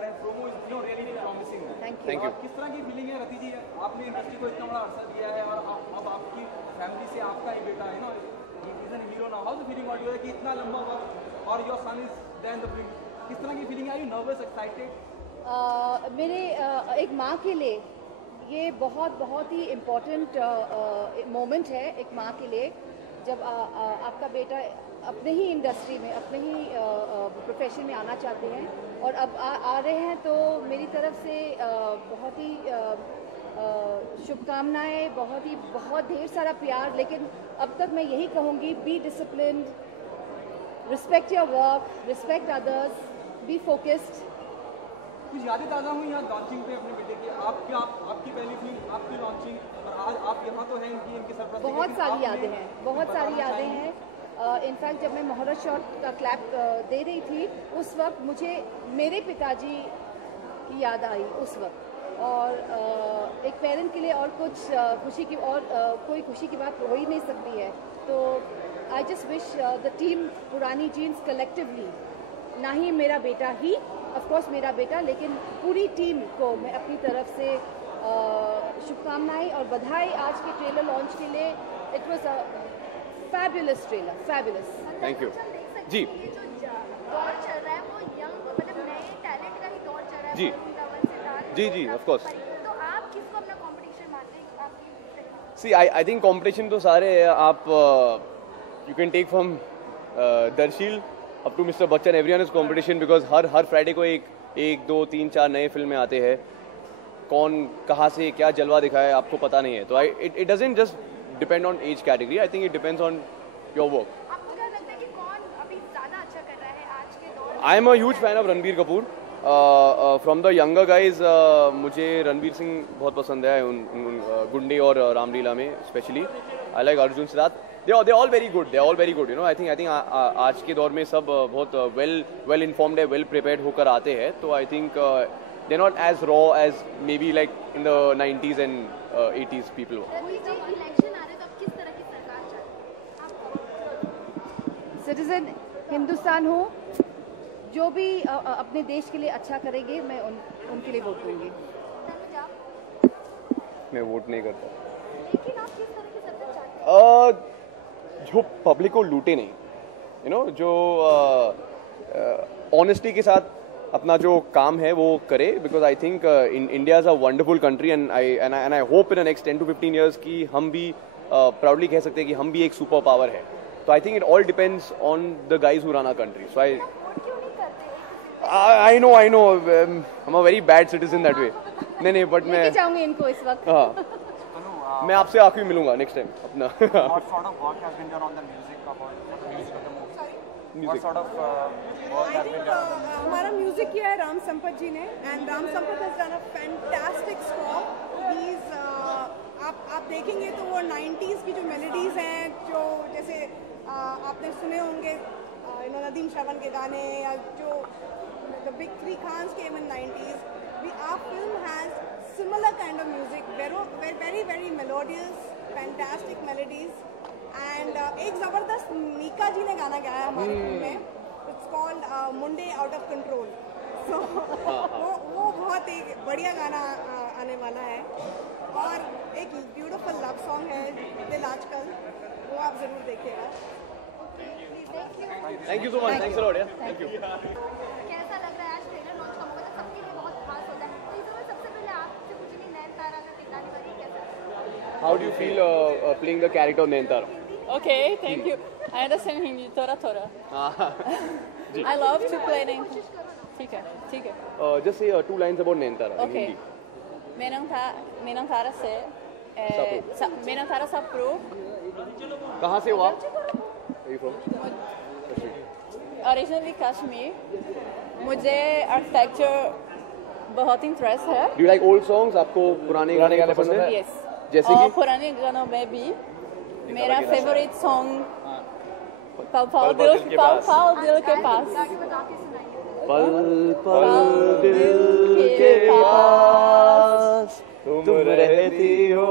रहे हैं promo is really promising है। Thank you. किस तरह की फीलिंग है रति जी, आपने इंडस्ट्री को इतना बड़ा अरसा दिया है और अब आपकी फैमिली से आपका ही बेटा है ना, is an hero now, how the feeling what you है कि इतना लंबा वक्त और your son is there in the film, किस तरह की फीलिंग है, आर यू नर्वस, एक्साइटेड? मेरे एक माँ के लिए ये बहुत ही इम्पोर्टेंट मोमेंट है, एक माँ के लिए, जब आपका बेटा अपने ही इंडस्ट्री में, अपने ही प्रोफेशन में आना चाहते हैं और अब आ रहे हैं, तो मेरी तरफ से बहुत ही शुभकामनाएं, बहुत ढेर सारा प्यार। लेकिन अब तक मैं यही कहूँगी, be disciplined, respect your work, respect others, be focused. कुछ यादें ताज़ा हुई यहाँ लॉन्चिंग पे अपने बेटे की, आपकी पहली फिल्म, आपकी लॉन्चिंग, और आज आप यहाँ तो हैं इनकी सरप्राइज। बहुत सारी यादें हैं, बहुत सारी यादें हैं। इनफैक्ट जब मैं मुहूर्त शॉट का क्लैप दे रही थी, उस वक्त मुझे मेरे पिताजी की याद आई उस वक्त, और एक पेरेंट के लिए और कुछ खुशी की और कोई खुशी की बात हो ही नहीं सकती है। तो I just wish the team पुरानी जीन्स कलेक्टिवली, ना ही मेरा बेटा ही, ऑफ कोर्स मेरा बेटा, लेकिन पूरी टीम को मैं अपनी तरफ से शुभकामनाएं और बधाई आज के ट्रेलर लॉन्च के लिए। It was a fabulous trailer, fabulous. Thank you ji. ये जो दौर चल रहा है वो यंग, मतलब नए टैलेंट का ही दौर चल रहा है। जी जी, ऑफ कोर्स। तो आप किसको अपना कंपटीशन मानते हैं आपकी? सी आई थिंक कंपटीशन तो सारे आप you can take from Darsheel up to mister Bachchan, everyone is competition, because हर फ्राइडे को एक दो तीन चार नए फिल्में आते हैं। कौन कहाँ से क्या जलवा दिखाए आपको पता नहीं है, तो it doesn't just depend on age category, I think it depends on your work. आपको क्या लगता है कि कौन अभी ज़्यादा अच्छा कर रहा है आज के दौर में? आई am a huge fan of Ranbir Kapoor. From the younger guys मुझे रणबीर सिंह बहुत पसंद है, गुंडे और रामलीला में स्पेशली। I like Arjun Siddharth, they all very good, you know. I think आज के दौर में सब बहुत वेल इन्फॉर्म्ड है, वेल प्रिपेयर्ड होकर आते हैं, तो I think they not as raw as may be like in the 90s and 80s people. Election आ रहे तो आप किस तरह की सरकार चाहते हैं? सिटीजन हिंदुस्तान हो, जो भी अपने देश के लिए अच्छा करेंगे, मैं उनके लिए वोट दूंगी। मैं वोट नहीं करता। लेकिन आप किस तरह की सरकार चाहते हैं? जो पब्लिक को लूटे नहीं, यू नो, जो ऑनेस्टी के साथ अपना जो काम है वो करे, because I think India is a wonderful country and I hope in the next 10 to 15 years कि हम भी प्राउडली कह सकते हैं कि हम भी एक सुपर पावर है। तो I think it all depends on the guys who run our country. So I know I am a very bad citizen that way. नहीं बट मैं चाहूंगी इनको इस वक्त। हाँ, मैं आपसे आखिर मिलूंगा नेक्स्ट टाइम अपना। What sort of work has been done on the music of the movie? What sort of work has been done? हमारा म्यूजिक किया है राम संपत जी ने, and Ram Sampath has done a fantastic score. आप देखेंगे तो वो 90s की जो मेलोडीज हैं, जो जैसे आपने सुने होंगे नदीम श्रवण के गाने, या जो the big three Khans came in 90s, our film has similar kind of music, very melodious, fantastic melodies, and एक ज़बरदस्त मीका जी ने गाना गाया हमारी फिल्म में, it's called Munde out of control. So वो बहुत एक बढ़िया गाना आने वाला है, और एक ब्यूटीफुल लव सॉन्ग है दिल आजकल, वो आप ज़रूर देखिएगा। Thank you so much, thanks a lot, thank you. कैसा लग रहा है आज ट्रेलर लॉन्च का मौका? सबके लिए बहुत खास होता है, तो इस समय सबसे पहले आपसे पूछेंगे नयनतारा का किरदार निभाने कैसा? How do you feel playing the character of Nayanthara? Okay, thank you. I understand Hindi, Tora. I love to play Nayanthara. ठीक है। Just say 2 lines about Nayanthara in Okay. Hindi. Nayanthara से Nayanthara Sapru, कहाँ से हो आप? Are you from? originally Kashmir. मुझे architecture बहुत interest है। Do you like old songs? आपको पुराने गाने पसंद है? Yes. जैसे और कि पुराने गानों में भी मेरा फेवरेट सॉन्ग पल पल दिल के पास। पल पल दिल के पास तुम रहती हो।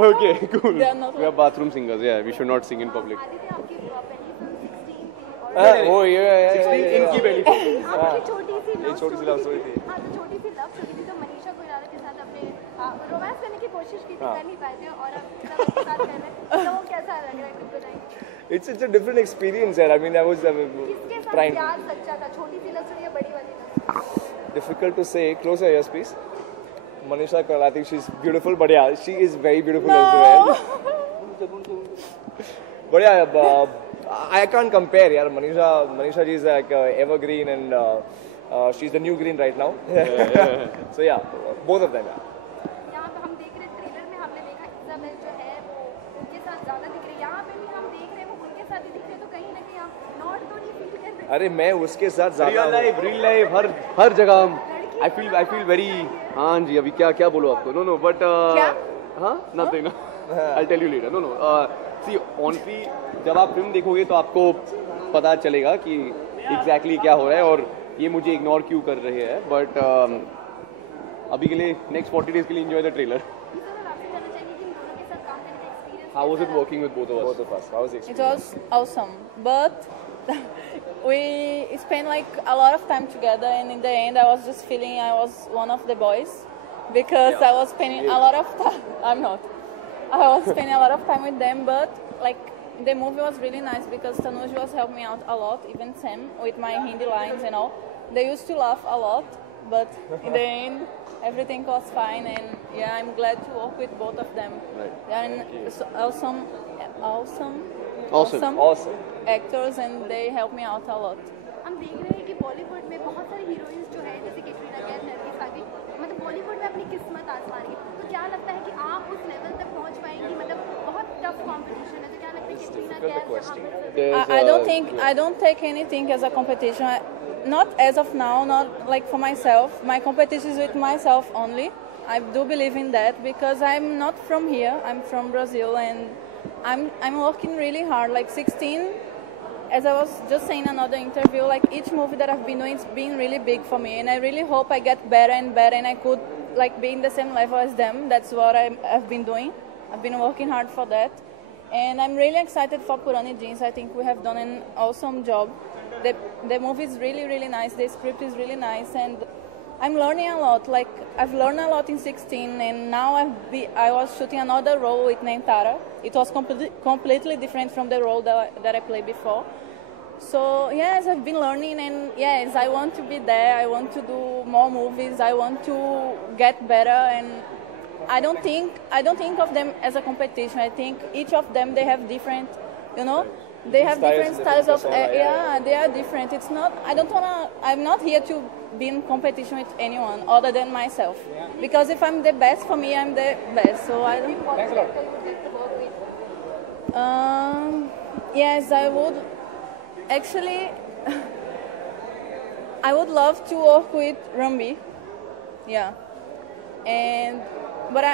Okay, cool. We are bathroom singers. Yeah, we should not sing in public. Aditya, आपकी पहली फिल्म 16 थी और वो ये 16 इनकी पहली फिल्म। आपकी छोटी सी love story थी। हाँ, तो छोटी सी लव स्टोरी थी, तो मनीषा कोइराला के साथ अपने रोमांस करने की कोशिश की थी, कर नहीं पाए थे, और अब सब के साथ कर रहे हैं, तो वो कैसा लग रहा है, कुछ बताइए। It's a different experience यार. I mean, I was किसके साथ trying. प्यार सच्चा था, छोटी सी लव स्टोरी या बड़ी वाली? Difficult to say. Close your ears, please. Manisha Koirala, I think she's beautiful, but yeah, she is very beautiful as well. But yeah, I can't compare. यार, Manisha ji is like evergreen, and she's the new green right now. So yeah, both of them. Yeah. यहाँ पे हम देख रहे हैं, trailer में हमने देखा इज़ाबेल जो है वो उनके साथ ज़्यादा दिख रही है, यहाँ पे भी हम देख रहे हैं वो उनके साथ ही दिख रहे हैं, तो कहीं ना कहीं आप नॉट तो नहीं फील कर रहे? अरे मैं उसके साथ ज़्यादा रियल लाइफ हर जगह आई फील वेरी, हाँ जी, अभी क्या बोलो आपको, नो बट हाँ nothing, I tell you later, no see only जब आप फिल्म देखोगे तो आपको पता चलेगा कि एग्जैक्टली क्या हो रहा है और ये मुझे इग्नोर क्यों कर रहे हैं, बट अभी के लिए नेक्स्ट 40 days के लिए enjoy the trailer. How was it working with both of us? How was the experience? It was awesome, but we spent like a lot of time together, and in the end I was just feeling I was one of the boys because I was spending a lot of time. I'm not. I was spending a lot of time with them, but like the movie was really nice because Tanuj was helping me out a lot, even Sam with my Hindi lines and all. They used to laugh a lot, but in the end everything was fine, and yeah, I'm glad to work with both of them. Right. They're awesome actors, and they help me out a lot. हम देख रहे हैं कि बॉलीवुड में बहुत सारी heroines जो है जैसे कैटरीना कैफ, नरगिस आदि, मतलब बॉलीवुड में अपनी किस्मत आजमा रही है, तो क्या लगता है कि आप उस लेवल तक पहुंच पाएंगी? मतलब बहुत टफ कंपटीशन है, तो क्या लगता है Katrina Kaif I don't take anything as a competition. Not as of now, not like for myself. My competition is with myself only. I do believe in that because I'm not from here. I'm from Brazil, and I'm working really hard. Like 16, as I was just saying in another interview, like each movie that I've been doing, it's been really big for me, and I really hope I get better and better, and I could like be in the same level as them. That's what I've been doing. I've been working hard for that, and I'm really excited for Purani Jeans. I think we have done an awesome job. The movie is really nice. The script is really nice, and I'm learning a lot. Like I've learned a lot in 16, and now I was shooting another role with Naintara. It was completely different from the role that I played before. So yes, I've been learning, and yes, I want to be there. I want to do more movies. I want to get better, and I don't think of them as a competition. I think each of them, they have different, they have different styles of they are different. It's not, I'm not here to be in competition with anyone other than myself, because if I'm the best, for me I'm the best. So I don't. Thanks a lot. Yes, I would actually. I would love to work with Rambi, but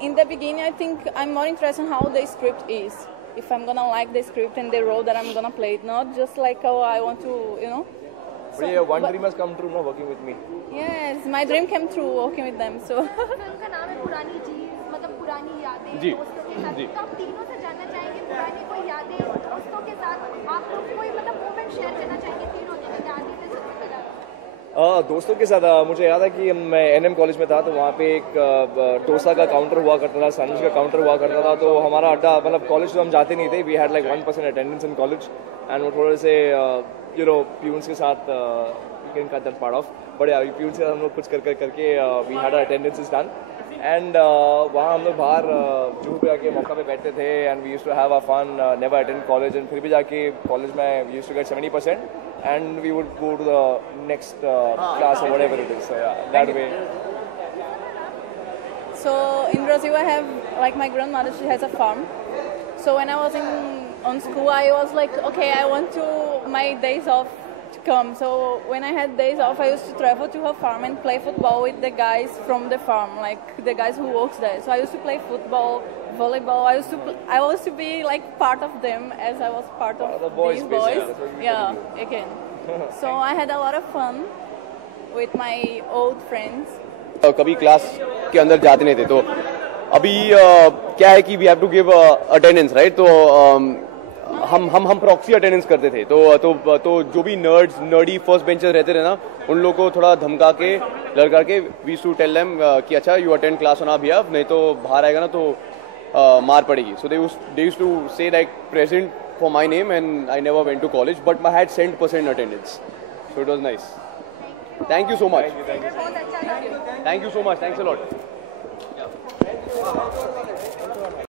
in the beginning I think I'm more interested in how the script is. If I'm gonna like the script and the role that I'm gonna play, not just like I want to, But yeah, one dream has come true now working with me. Yes, my dream came true working with them. So. Film का नाम है पुरानी चीज, मतलब पुरानी यादें दोस्तों के साथ, तो आप तीनों से जानना चाहेंगे पुरानी कोई यादें दोस्तों के साथ, आप लोग कोई मतलब मोमेंट शेयर करना चाहेंगे तीनों जने, आदि से शुरू करें। दोस्तों के साथ मुझे याद है कि मैं NM कॉलेज में था, तो वहाँ पे एक डोसा का काउंटर हुआ करता था, सैंडविच का काउंटर हुआ करता था, तो हमारा अड्डा, मतलब कॉलेज तो हम जाते नहीं थे, we had like 1% attendance in college, and वो थोड़े से प्यून्स के साथ can cut that part of, but peons के साथ हम लोग कुछ करके we had attendance is done, and वहाँ हम लोग बाहर जूहू पे आके मौका पे बैठते थे, and we used to have a fun, never attend college, and फिर भी जाके कॉलेज में we used to get 70%, and we would go to the next class or whatever it is. So yeah, that way. So in Brazil, I have like my grandmother. She has a farm. So when I was on school, I was like, okay, I want my days off to come. So when I had days off, I used to travel to her farm and play football with the guys from the farm, like the guys who works there. So I used to play football, volleyball. I used to be like part of them as I was part of the boys, these boys. Yeah, again. So I had a lot of fun with my old friends. कभी class के अंदर जाते नहीं थे, तो अभी क्या है कि we have to give attendance, right? तो हम प्रॉक्सी अटेंडेंस करते थे, तो जो भी नर्डी फर्स्ट बेंचर्स रहते थे ना, उन लोगों को थोड़ा धमका के लड़का के वी टू टेल देम कि अच्छा you attend class on our behalf, नहीं तो बाहर आएगा ना तो मार पड़ेगी. So they used to say like present for my name and I never went to college but I had 100% attendance. So it was nice. Thank you so much. Thank you so much. Thanks a lot.